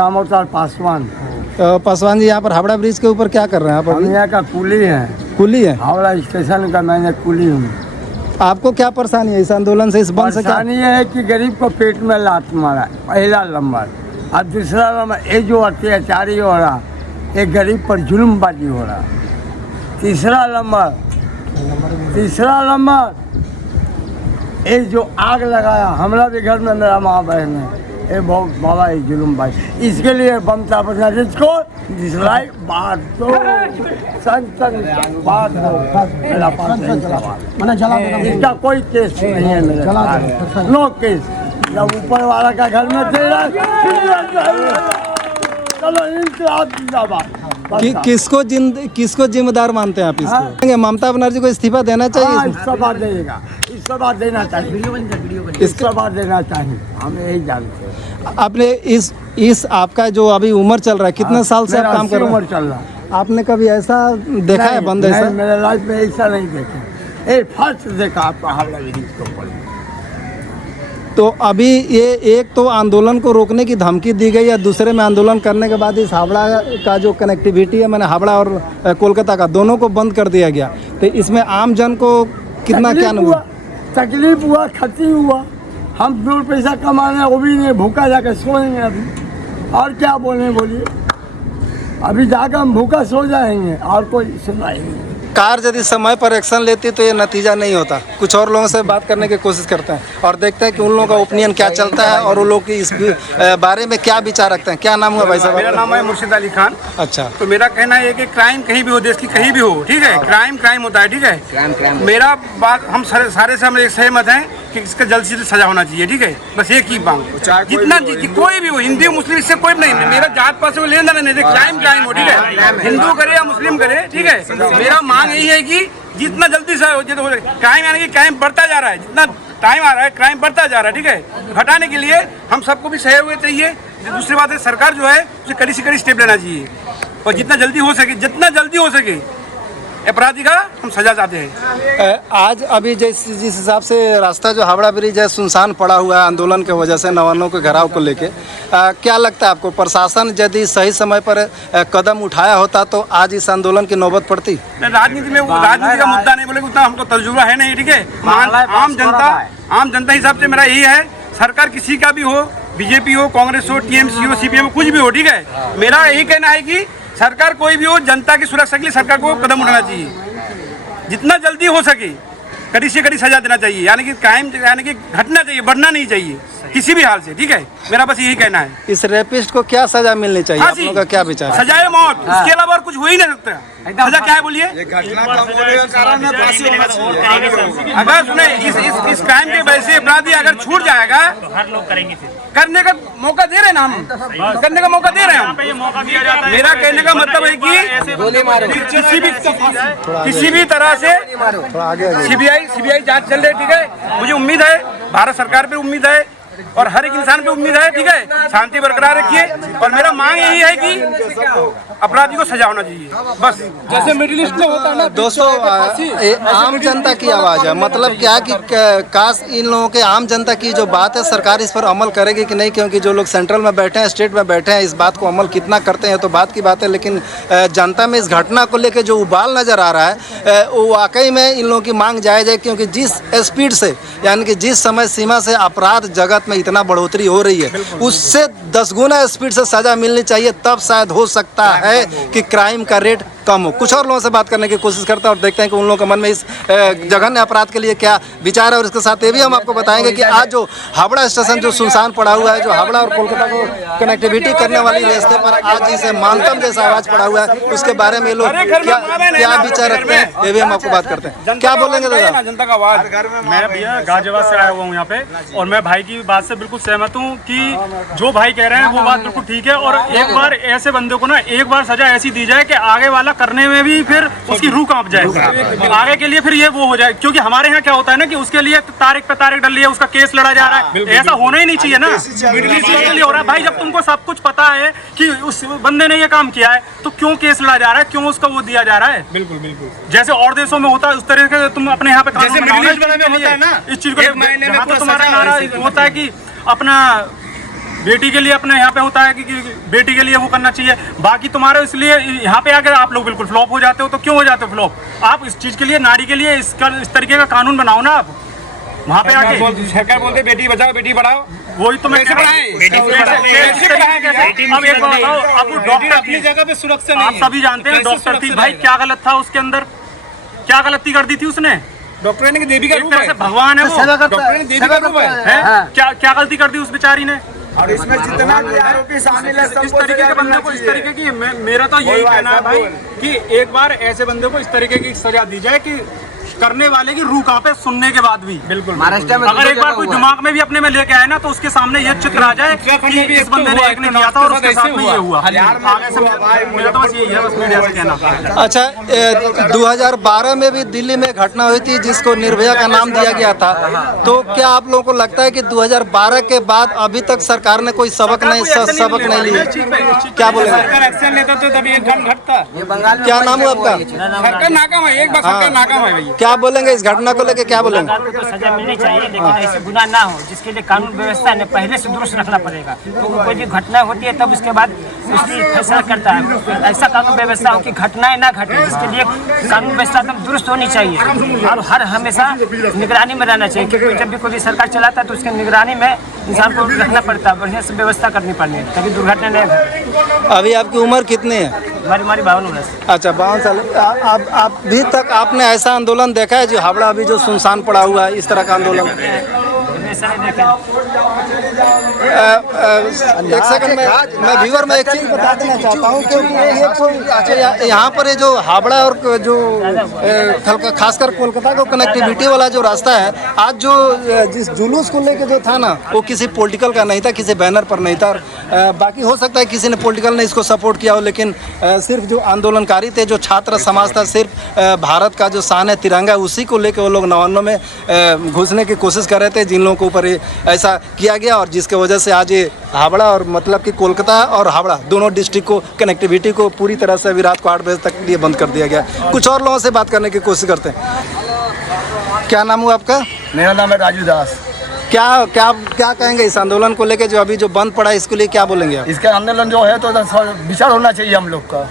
नाम होता है पासवान। पासवान जी, यहाँ पर हावड़ा ब्रिज के ऊपर क्या कर रहे हैं आप? हम यहाँ का कुली है। कुली है? हावड़ा स्टेशन का मैं कुली हूँ। आपको क्या परेशानी है इस आंदोलन से, इस बंद से? परेशानी ये है कि गरीब को पेट में लात मारा, पहला नंबर। और दूसरा नंबर ये जो अत्याचारी हो रहा, ये गरीब पर जुल्मबाजी हो रहा। तीसरा नंबर ये जो आग लगाया, हमारा भी घर में मेरा माँ बहन है, ये बहुत बड़ा ही जुल्मबाजी। इसके लिए ममता बनर्जी को डिसलाइक बात दो, बात दो। मेरा पास इसका कोई केस नहीं है मेरे पास, नो केस। जब ऊपर वाला का घर में चलो इंकलाब जिंदाबाद। किसको जिम्मेदार मानते हैं आप इसको? ममता बनर्जी को इस्तीफा देना चाहिए? इस्तीफा देगा, इस्तीफा देना चाहिए, इस्तीफा देना चाहिए, हम यही जानते हैं। आपने इस आपका जो अभी उम्र चल रहा है, कितने साल से आप काम कर रहे हैं? उम्र चल रहा है। आपने कभी ऐसा देखा है बंद? ऐसा मेरे लाइफ में ऐसा नहीं देखा, ये फर्स्ट देखा आपका हावड़ा ब्रिज के ऊपर। तो अभी ये एक तो आंदोलन को रोकने की धमकी दी गई है, दूसरे में आंदोलन करने के बाद इस हावड़ा का जो कनेक्टिविटी है, मैंने हावड़ा और कोलकाता का दोनों को बंद कर दिया गया। तो इसमें आम जन को कितना क्या तकलीफ हुआ, क्षति हुआ। हम 2 पैसा कमाने वो भी नहीं, भूखा जाकर सोएंगे अभी। और क्या बोलें, बोलिए। अभी जाकर हम भूखा सो जाएंगे और कोई सुनवाई नहीं। कार यदि समय पर एक्शन लेती तो ये नतीजा नहीं होता। कुछ और लोगों से बात करने की कोशिश करते हैं और देखते हैं कि उन लोगों का ओपिनियन क्या चलता है और वो लोग की इस बारे में क्या विचार रखते हैं। क्या नाम हुआ भाई साहब? मेरा नाम है मुर्शिद अली खान। अच्छा। तो मेरा कहना है कि क्राइम कहीं भी हो, देश की कहीं भी हो, ठीक है, क्राइम होता है, ठीक है। मेरा बात हम सारे से हम एक सहमत हैं कि इसका जल्द से जल्द सजा होना चाहिए, ठीक है। बस एक ही मांग, जितना कोई भी हो, हिंदू मुस्लिम, इससे कोई नहीं, मेरा जात पात से लेना नहीं, क्राइम हो, ठीक है। हिंदू करे या मुस्लिम करे, ठीक है। मेरा मांग यही है कि जितना जल्दी से क्राइम, यानी कि क्राइम बढ़ता जा रहा है, जितना टाइम आ रहा है क्राइम बढ़ता जा रहा है, ठीक है। घटाने के लिए हम सबको भी सहयोग चाहिए। दूसरी बात है, सरकार जो है उसे कड़ी से कड़ी स्टेप लेना चाहिए और जितना जल्दी हो सके अपराधी का हम सजा चाहते हैं। आज अभी जिस हिसाब से रास्ता जो हावड़ा ब्रिज है सुनसान पड़ा हुआ है आंदोलन की वजह से, नवान्नों के घेराव को लेके, क्या लगता है आपको प्रशासन यदि सही समय पर कदम उठाया होता तो आज इस आंदोलन की नौबत पड़ती? राजनीति में राजनीति का मुद्दा नहीं, बोले उतना हमको तजुर्बा है नहीं, ठीक है। आम जनता हिसाब से मेरा यही है, सरकार किसी का भी हो, बीजेपी हो, कांग्रेस हो, टीएमसी हो, सीपीएम हो, कुछ भी हो, ठीक है। मेरा यही कहना है कि सरकार कोई भी हो, जनता की सुरक्षा के लिए सरकार को कदम उठाना चाहिए। जितना जल्दी हो सके कड़ी से कड़ी सजा देना चाहिए, यानी कि क्राइम यानी कि घटना चाहिए, बढ़ना नहीं चाहिए किसी भी हाल से, ठीक है। मेरा बस यही कहना है। इस रेपिस्ट को क्या सजा मिलनी चाहिए? आप लोगों का क्या विचार है? सजाए मौत, इसके अलावा और कुछ हो ही नहीं सकता। सजा क्या है बोलिए? अगर सुने इस क्राइम के वजह से अपराधी अगर छूट जाएगा, हर लोग करेंगे, करने का मौका दे रहे हैं ना, हम करने का मौका दे रहे हैं हम। मेरा कहने का मतलब है कि किसी भी तरह से सीबीआई जांच चल रही है, ठीक है। मुझे उम्मीद है, भारत सरकार पे उम्मीद है और हर एक इंसान पे उम्मीद है, ठीक है। शांति बरकरार रखिए और मेरा मांग यही है कि अपराधी को सजा होना चाहिए, बस जैसे मिडिल ईस्ट में होता है ना। दोस्तों, आम जनता की आवाज़ है, मतलब क्या कि काश इन लोगों के आम जनता की जो बात है सरकार इस पर अमल करेगी कि नहीं, क्योंकि जो लोग सेंट्रल में बैठे हैं, स्टेट में बैठे हैं, इस बात को अमल कितना करते हैं तो बात की बात है। लेकिन जनता में इस घटना को लेकर जो उबाल नज़र आ रहा है वो वाकई में इन लोगों की मांग जायज़ है, क्योंकि जिस स्पीड से, यानी कि जिस समय सीमा से अपराध जगत में इतना बढ़ोतरी हो रही है, उससे 10 गुना स्पीड से सजा मिलनी चाहिए, तब शायद हो सकता है कि क्राइम का रेट कम हो। कुछ और लोगों से बात करने की कोशिश करते हैं और देखते हैं कि उन लोगों के मन में इस जघन्य अपराध के लिए क्या विचार है। और इसके साथ ये भी हम आपको बताएंगे कि आज जो हावड़ा स्टेशन जो सुनसान पड़ा हुआ है, जो हावड़ा और कोलकाता को कनेक्टिविटी करने वाली रास्ते पर आज इसे मानतम जैसा आवाज पड़ा हुआ है, उसके बारे में लोग क्या विचार रखते हैं, ये भी हम आपको बात करते हैं। क्या बोलेंगे दादा? जनता का आवाज। मैं भैया गाजियाबाद से आया हुआ हूँ यहाँ पे, और मैं भाई की बात से बिल्कुल सहमत हूँ कि जो भाई कह रहे हैं वो बात बिल्कुल ठीक है। और एक बार ऐसे बंदे को ना एक बार सजा ऐसी दी जाए कि आगे वाला करने में भी फिर उसकी रूह कांप जाए, आगे के लिए फिर ये वो हो जाए। क्योंकि हमारे यहाँ क्या होता है ना कि उसके लिए तारीख पे तारीख डल रही है, उसका केस लड़ा जा रहा है, ऐसा होना ही नहीं चाहिए ना। के लिए हो रहा है भाई, जब तुमको सब कुछ पता है कि उस बंदे ने ये काम किया है तो क्यों केस लड़ा जा रहा है, क्यों उसका वो दिया जा रहा है? बिल्कुल बिल्कुल, जैसे और देशों में होता है उस तरह के तुम अपने यहाँ पे जैसे मिडिल ईस्ट में होता है ना, इस चीज को तुम्हारा नारा होता है कि अपना बेटी के लिए अपने यहाँ पे होता है कि बेटी के लिए वो करना चाहिए, बाकी तुम्हारे इसलिए यहाँ पे आकर आप लोग बिल्कुल फ्लॉप हो जाते हो। तो क्यों हो जाते हो फ्लॉप? आप इस चीज के लिए, नारी के लिए इस तरीके का कानून बनाओ ना आप वहाँ पे आके। सरकार बोलते बेटी बचाओ बेटी पढ़ाओ, वही तो मैं कह रहा हूँ। डॉक्टर अपनी जगह पे सुरक्षा नहीं आप है। सभी जानते हैं डॉक्टर थी भाई, क्या गलत था उसके अंदर? क्या गलती कर दी थी उसने? डॉक्टर ने देवी का एक रूप तरह से है, भगवान है वो। डॉक्टर ने देवी का रूप है। हैं? क्या गलती कर दी उस बेचारी ने? और इसमें जितना भी आरोपी शामिल है इस तरीके के बंदे को, इस तरीके की, मेरा तो यही कहना है भाई कि एक बार ऐसे बंदे को इस तरीके की सजा दी जाए कि करने वाले की रूह कांपे सुनने के बाद भी। बिल्कुल महाराष्ट्र में अगर एक बार कोई दिमाग में भी अपने में लेके आए ना, तो उसके सामने ये चित्र आ जाए कि इस बंदे ने एक ने किया था और उसके साथ में ये हुआ। आगे से मेरा तो बस यही है, बस मीडिया से कहना। अच्छा 2012 में भी दिल्ली में घटना हुई थी जिसको निर्भया का नाम दिया गया था, तो क्या आप लोगों को लगता है कि 2012 के बाद अभी तक सरकार ने कोई सबक नहीं लिया? क्या बोलेंगे? सरकार एक्शन लेता तो तभी एक घन घटता। क्या नाम है आपका? सरकार नाकाम है, एक बार सरकार नाकाम है भैया। क्या बोलेंगे इस घटना को लेके? क्या बोलेंगे? सरकार को तो सजा मिलनी चाहिए, लेकिन ऐसे गुनाह ना हो जिसके लिए कानून व्यवस्था ने पहले से दुरुस्त रखना पड़ेगा। तो कोई भी घटना होती है तब उसके बाद उसकी फैसला करता है। ऐसा कानून व्यवस्था हो कि घटनाएं ना घटे, जिसके लिए कानून व्यवस्था एकदम दुरुस्त होनी चाहिए और हर हमेशा निगरानी में रहना चाहिए। क्योंकि जब भी कोई सरकार चलाता है तो उसकी निगरानी में इंसान को रखना पड़ता है, बढ़िया से व्यवस्था करनी पड़नी है, तभी दुर्घटना नहीं घटे। अभी आपकी उम्र कितनी है? हमारी 52 वर्ष। अच्छा 52 साल। आप अभी तक आपने ऐसा आंदोलन देखा है जो हावड़ा अभी जो सुनसान पड़ा हुआ है, इस तरह का आंदोलन? एक सेकंड मैं व्यूअर में एक चीज बता देना चाहता हूँ, क्योंकि यहाँ पर ये जो हावड़ा और जो खासकर कोलकाता को कनेक्टिविटी वाला जो रास्ता है, आज जो जिस जुलूस को लेके जो था ना, वो किसी पॉलिटिकल का नहीं था, किसी बैनर पर नहीं था। बाकी हो सकता है किसी ने पॉलिटिकल ने इसको सपोर्ट किया हो, लेकिन सिर्फ जो आंदोलनकारी थे, जो छात्र समाज था, सिर्फ भारत का जो शान है तिरंगा, उसी को लेकर वो लोग नवान्नों में घुसने की कोशिश कर रहे थे, जिन लोगों के ऊपर ऐसा किया गया और जिसके वजह से आज ये हावड़ा और मतलब कि कोलकाता और हावड़ा दोनों डिस्ट्रिक्ट को कनेक्टिविटी को पूरी तरह से अभी रात को 8 बजे तक लिए बंद कर दिया गया। कुछ और लोगों से बात करने की कोशिश करते हैं। क्या नाम हुआ आपका? मेरा नाम है राजू दास। क्या कहेंगे इस आंदोलन को लेकर जो अभी जो बंद पड़ा है, इसके लिए क्या बोलेंगे आप? इसका आंदोलन जो है तो विचार होना चाहिए हम लोग का।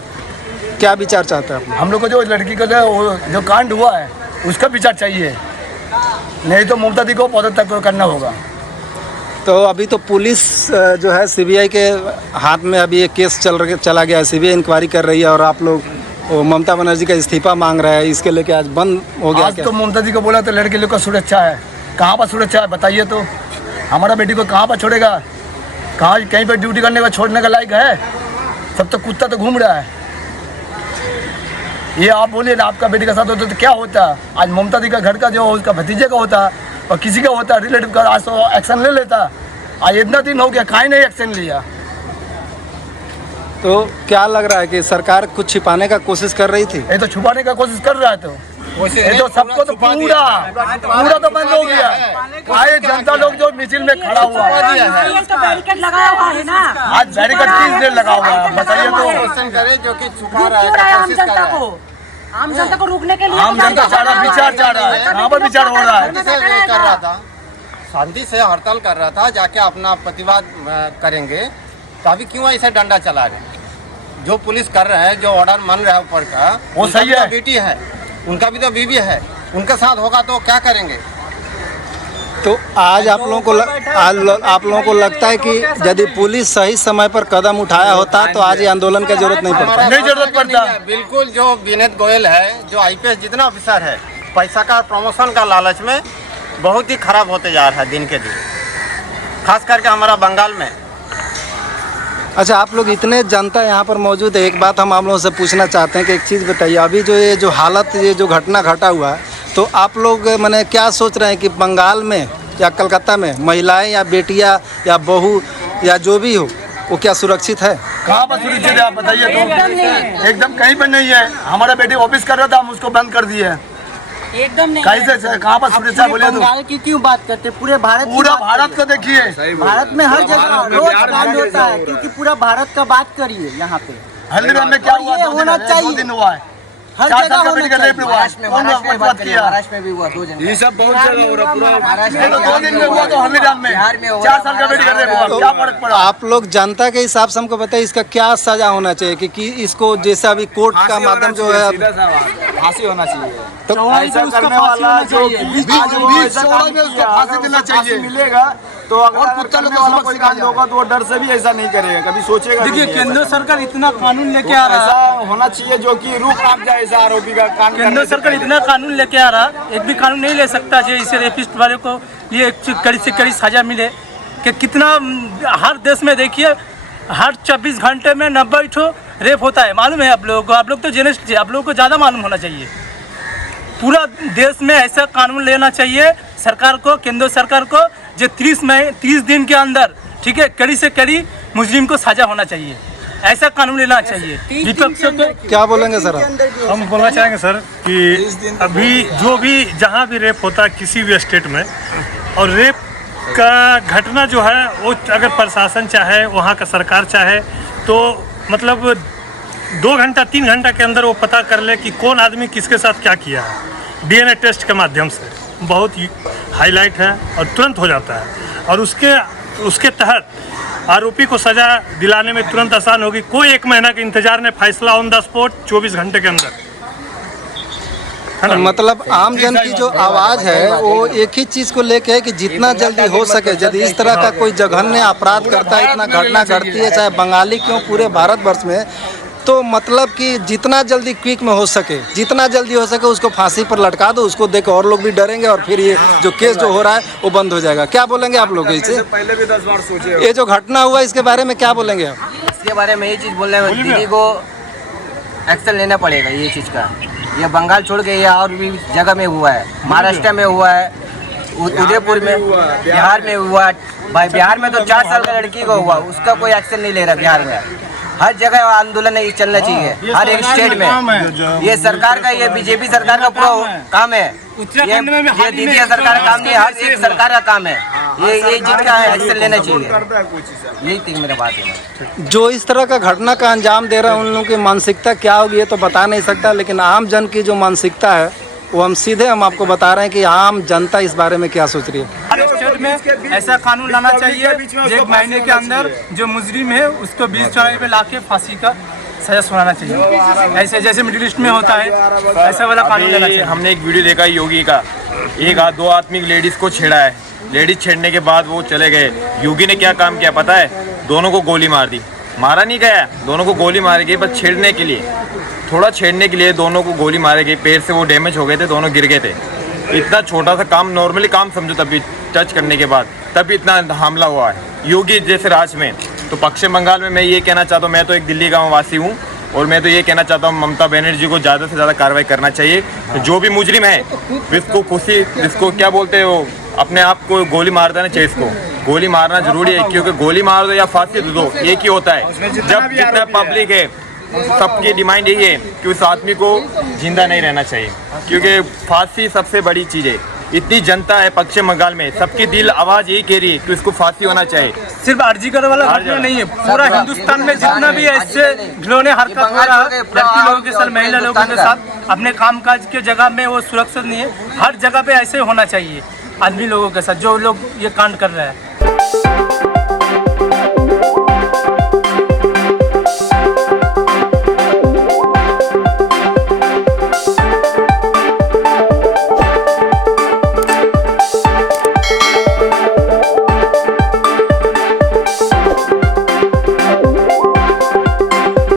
क्या विचार चाहते हैं आप? हम लोग को जो लड़की का जो कांड हुआ है उसका विचार चाहिए, नहीं तो ममता दी को पदत्याग करना होगा। तो अभी तो पुलिस जो है सीबीआई के हाथ में अभी एक केस चला गया है, सीबीआई इंक्वायरी कर रही है और आप लोग ममता बनर्जी का इस्तीफा मांग रहे हैं, इसके लेके आज बंद हो गया। आज तो ममता दी को बोला तो लड़के लोग का सुरक्षा है, कहाँ पर सुरक्षा है बताइए? तो हमारा बेटी को कहाँ पर छोड़ेगा? कहाँ कहीं पर ड्यूटी करने का छोड़ने का लायक है? सब तो कुत्ता तो घूम रहा है। ये आप बोलिए ना, आपका बेटी के साथ होता तो क्या होता? आज ममता दी का घर का जो उसका भतीजे का होता और किसी का होता रिलेटिव का, आज तो एक्शन ले लेता। आज इतना दिन हो गया, काहे नहीं एक्शन लिया? तो क्या लग रहा है कि सरकार कुछ छिपाने का कोशिश कर रही थी? ये तो छुपाने का कोशिश कर रहा है, तो ये तो सबको तो पूरा तो बंद हो गया। आए जनता लोग जो मिছিল में खड़ा हुआ है, तो बैरिकेड लगाया हुआ है ना, आज बैरिकेड किस देर लगा हुआ है बताइए? तो जो कि छुपा रहा है आम जनता को रोकने के लिए। आम जनता सारा विचार चाह रहा है, कहाँ पर विचार हो रहा है? कर रहा था, शांति से हड़ताल कर रहा था, जाके अपना प्रतिवाद करेंगे, तो अभी क्यों ऐसे डंडा चला रहे? जो पुलिस कर रहे हैं, जो ऑर्डर मान रहा है ऊपर का, वो सही है। बेटी है, उनका भी तो बीवी है, उनके साथ होगा तो क्या करेंगे? तो आज आप लोगों को लगता है कि यदि पुलिस सही समय पर कदम उठाया होता तो आज ये आंदोलन की जरूरत नहीं पड़ता? नहीं जरूरत पड़ता। बिल्कुल। जो विनीत गोयल है, जो आईपीएस जितना ऑफिसर है, पैसा का प्रमोशन का लालच में बहुत ही खराब होते जा रहा है दिन के दिन, खास करके हमारा बंगाल में। अच्छा, आप लोग इतने जनता यहाँ पर मौजूद है, एक बात हम आप लोगों से पूछना चाहते हैं कि एक चीज़ बताइए, अभी जो ये जो हालत, ये जो घटना घटा हुआ है, तो आप लोग मैंने क्या सोच रहे हैं कि बंगाल में या कलकत्ता में महिलाएं या बेटियां या बहू या जो भी हो, वो क्या सुरक्षित है? कहाँ पर सुरक्षित है आप बताइए? तो एकदम कहीं पर नहीं है। हमारा बेटी ऑफिस कर रहा था, हम उसको बंद कर दिए। एकदम नहीं। कैसे, कहाँ पर सुरक्षा बोले? तो बंगाल की क्यों बात करते? पूरे भारत को देखिए, भारत में हर जगह रोज कांड होता है, क्योंकि पूरा भारत का बात करिए यहाँ पे। हल्द्वानी में क्या हुआ? होना चाहिए। 2 दिन हुआ है। हर जगह होना चाहिए। महाराष्ट्र में भी हुआ 2 जन, ये सब बहुत जगह हो रहा पूरा। महाराष्ट्र में 2 दिन में हुआ तो हल्दीराम में 4 साल का वेट कर रहे हैं, क्या फर्क पड़ा? आप लोग जनता के हिसाब से हमको बताइए इसका क्या सजा होना चाहिए कि इसको जैसे अभी कोर्ट का माध्यम जो है फांसी होना चाहिए। तो ऐसा करने वाला जो फांसी देना चाहिए मिलेगा तो अगर कुत्ता लोग वाला कोई कांड होगा तो वो डर से भी ऐसा नहीं करेगा, कभी सोचेगा। देखिए केंद्र सरकार इतना कानून लेके आ रहा है, ऐसा होना चाहिए जो कि रुक आप जाए ऐसा आरोपी का कांड। केंद्र सरकार इतना कानून लेके आ रहा, एक भी कानून नहीं ले सकता जो इसे रेपिस्ट वाले को ये कड़ी से कड़ी सजा मिले। कि कितना हर देश में देखिए हर 24 घंटे में 90 ठो रेप होता है, मालूम है आप लोगों को? आप लोग तो जेनेस्ट, आप लोगों को ज़्यादा मालूम होना चाहिए। पूरा देश में ऐसा कानून लेना चाहिए सरकार को, केंद्र सरकार को, जो 30 दिन के अंदर, ठीक है, कड़ी से कड़ी मुजरिम को सजा होना चाहिए। ऐसा कानून लेना चाहिए। विपक्षों को क्या बोलेंगे सर? हम बोलना चाहेंगे सर कि अभी जो भी जहाँ भी रेप होता है किसी भी स्टेट में, और रेप का घटना जो है वो अगर प्रशासन चाहे, वहाँ का सरकार चाहे तो मतलब 2 घंटा 3 घंटा के अंदर वो पता कर ले कि कौन आदमी किसके साथ क्या किया है। DNA टेस्ट के माध्यम से बहुत हाईलाइट है और तुरंत हो जाता है, और उसके तहत आरोपी को सजा दिलाने में तुरंत आसान होगी। कोई 1 महीना के इंतजार में फैसला ऑन द स्पॉट 24 घंटे के अंदर। मतलब आम जन की जो आवाज़ है वो एक ही चीज़ को लेके है कि जितना जल्दी हो सके, यदि इस तरह का कोई जघन्य अपराध करता है, इतना घटना घटती है, चाहे बंगाली क्यों पूरे भारतवर्ष में, तो मतलब कि जितना जल्दी क्विक में हो सके, जितना जल्दी हो सके उसको फांसी पर लटका दो। उसको देख और लोग भी डरेंगे और फिर ये जो केस जो हो रहा है वो बंद हो जाएगा। क्या बोलेंगे आप लोग इससे? पहले भी 10 बार सोचे। ये जो घटना हुआ इसके बारे में क्या बोलेंगे आप? इसके बारे में ये चीज़ बोल रहे हैं, दीदी को एक्शन लेना पड़ेगा ये चीज़ का। ये बंगाल छोड़ के ये और भी जगह में हुआ है, महाराष्ट्र में हुआ है, उदयपुर में, बिहार में हुआ। भाई बिहार में तो 4 साल का लड़की को हुआ, उसका कोई एक्शन नहीं ले रहा बिहार में। हर जगह आंदोलन ये चलना चाहिए, हर एक स्टेट में। ये सरकार का, ये बीजेपी सरकार का पूरा काम है। ये दीदी सरकार का काम नहीं, हर एक सरकार का काम है। ये जिनका एक्शन लेना चाहिए, यही थी मेरा बात है। जो इस तरह का घटना का अंजाम दे रहे हैं उन लोगों की मानसिकता क्या होगी ये तो बता नहीं सकता, लेकिन आम जन की जो मानसिकता है वो हम आपको बता रहे हैं कि आम जनता इस बारे में क्या सोच रही है। हर स्टेट में ऐसा कानून लाना चाहिए, 1 महीने के अंदर जो मुजरिम है उसको 20 चौड़ाई पे लाके फांसी का सजा सुनाना चाहिए। ऐसे जैसे मिडिल ईस्ट में होता है ऐसा वाला कानून लेना चाहिए। हमने एक वीडियो देखा योगी का, 2 आदमी लेडीज को छेड़ा है। लेडीज छेड़ने के बाद वो चले गए। योगी ने क्या काम किया पता है? दोनों को गोली मार दी। मारा नहीं गया, दोनों को गोली मारी गई, बस छेड़ने के लिए, थोड़ा छेड़ने के लिए दोनों को गोली मारी गई। पैर से वो डैमेज हो गए थे, दोनों गिर गए थे। इतना छोटा सा काम, नॉर्मली काम समझो, तभी टच करने के बाद तभी इतना हमला हुआ है योगी जैसे राज्य में। तो पश्चिम बंगाल में मैं ये कहना चाहता हूँ, मैं तो एक दिल्ली का वासी हूँ, और मैं तो ये कहना चाहता हूँ ममता बनर्जी को ज़्यादा से ज़्यादा कार्रवाई करना चाहिए। तो जो भी मुजरिम है जिसको क्या बोलते हो, अपने आप को गोली मार देना चाहिए। इसको गोली मारना जरूरी है, क्योंकि गोली मार दो या फांसी दे दो, एक ही होता है। जब जितना पब्लिक है सबकी डिमांड यही है कि उस आदमी को जिंदा नहीं रहना चाहिए, क्योंकि फांसी सबसे बड़ी चीज़ है। इतनी जनता है पश्चिम बंगाल में, सबकी दिल आवाज़ यही कह रही है कि उसको फांसी होना चाहिए। सिर्फ अर्जीकर वाला घटना नहीं है, पूरा हिंदुस्तान में जितना भी ऐसे घिनौने हरकत हो रहा है लड़की लोगों के साथ, महिला लोगों के साथ, अपने कामकाज के जगह में वो सुरक्षित नहीं है। हर जगह पे ऐसे होना चाहिए आदमी लोगों के साथ जो लोग ये कांड कर रहे हैं।